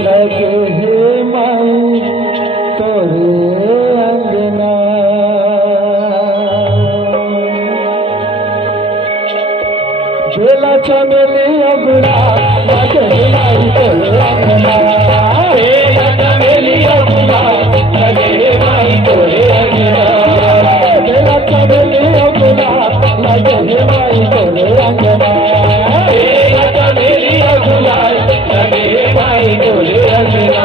लगे हे माई तोरे अंगना बेला चमेली अगुना लगे हे माई तोरे अंगना बेला चमेली अगुना लगे हे माई तोरे अंगना बेला चमेली अगुना लगे हे माई तोरे अंगना बेला चमेली अगुना लगे हे माई तोरे अंगना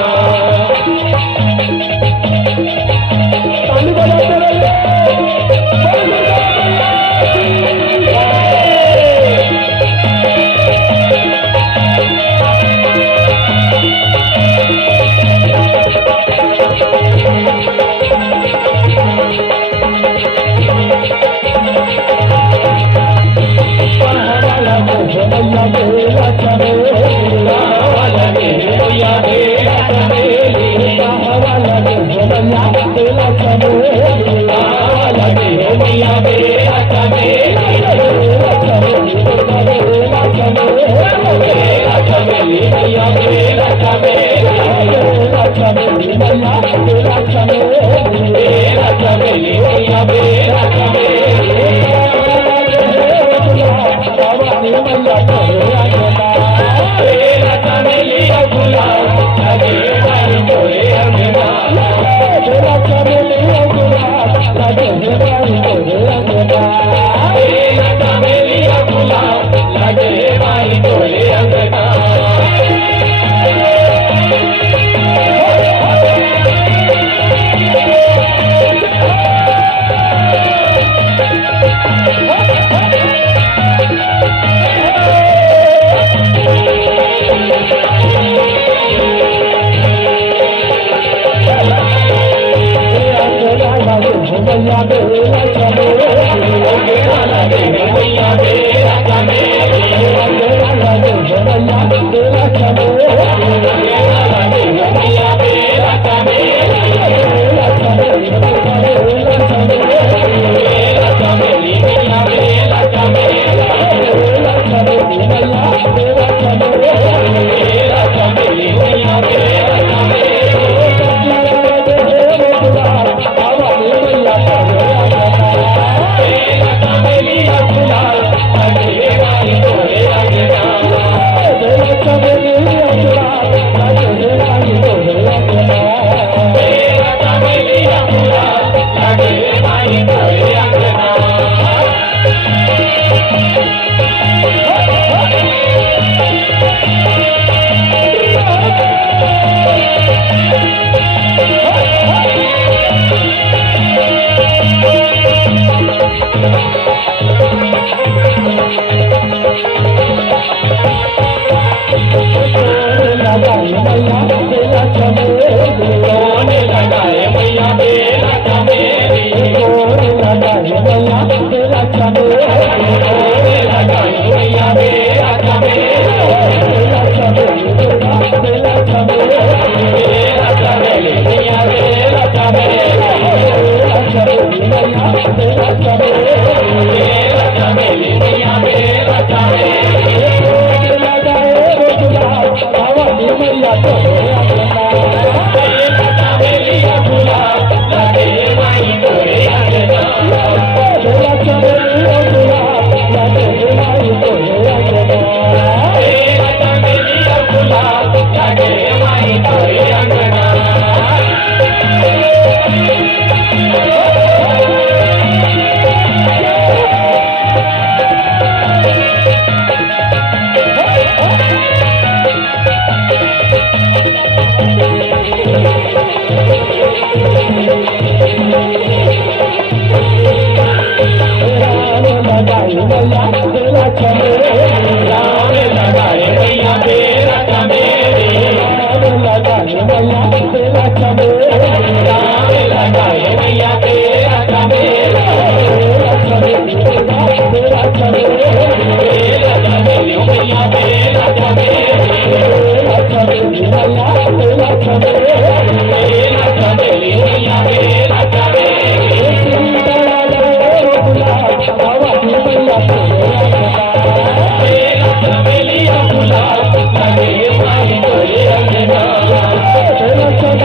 Hare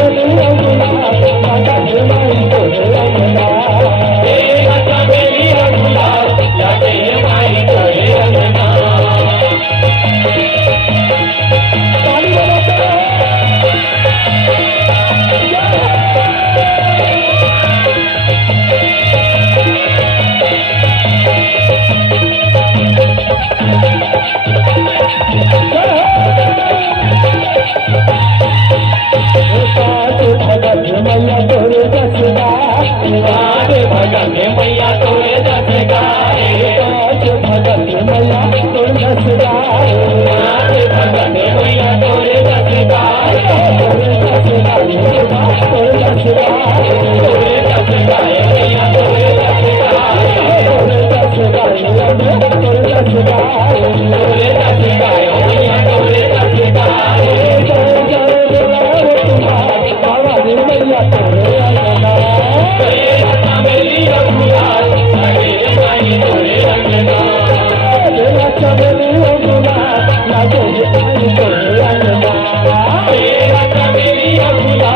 चमेली अगुला लागे माई तोरे अंगना बेला चमेली अगुला लागे माई तोरे अंगना ताली बजाते रहो। भगत मैया तोरे दसगार भगत मैया तोरे दसगार भगत मैया तोरे दसगार भगत मैया तोरे दसगार तोरे दसगार तोरे दसगार तोरे दसगार मैया तोरे दसगार तोरे दसगार तोरे दसगार तोरे दसगार मैया तोरे दसगार मैया तोरे अंगना बेला चमेली अगुला लागे माई तोरे अंगना बेला चमेली अगुला लागे माई तोरे अंगना बेला चमेली अगुला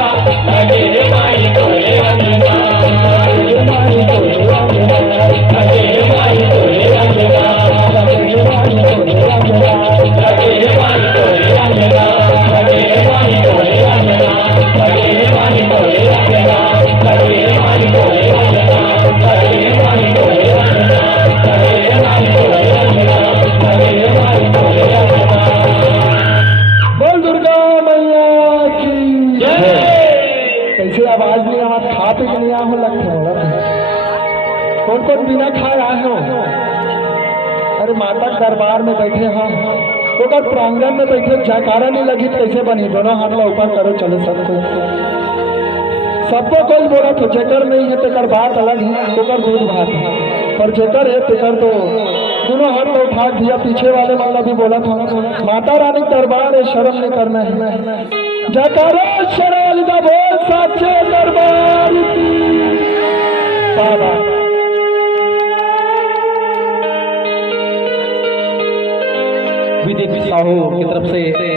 लागे माई तोरे अंगना माई तोरे अंगना लागे माई तोरे अंगना माई तोरे अंगना लागे माई तोरे अंगना लागे माई तोरे अंगना लागे माई तोरे अंगना लागे माई तोरे अंगना लागे माई तोरे अंगना लागे माई तोरे अंगना लागे माई तोरे अंगना बोल दुर्गा मैया की जय कैसे आवाज नहीं आ खा पी के नहीं आऊँ लगते हो कौन कौन बिना खाए आए हो अरे माता दरबार में बैठे हम तो अगर प्रांगण में बैठे जयकारा नहीं लगी तो कैसे बनी दोनों हाथ में ऊपर करो चलो सबको कोई बोला तो जेकर नहीं है तेकर बात अलग है तेकर दूध भात है पर जेकर है तेकर तो दोनों हाथ में उठा दिया पीछे वाले वाला भी बोला था माता रानी दरबार है शर्म नहीं करना है जयकारा शरण का बोल साचे दरबार की। बाबा विदित साहू की तरफ से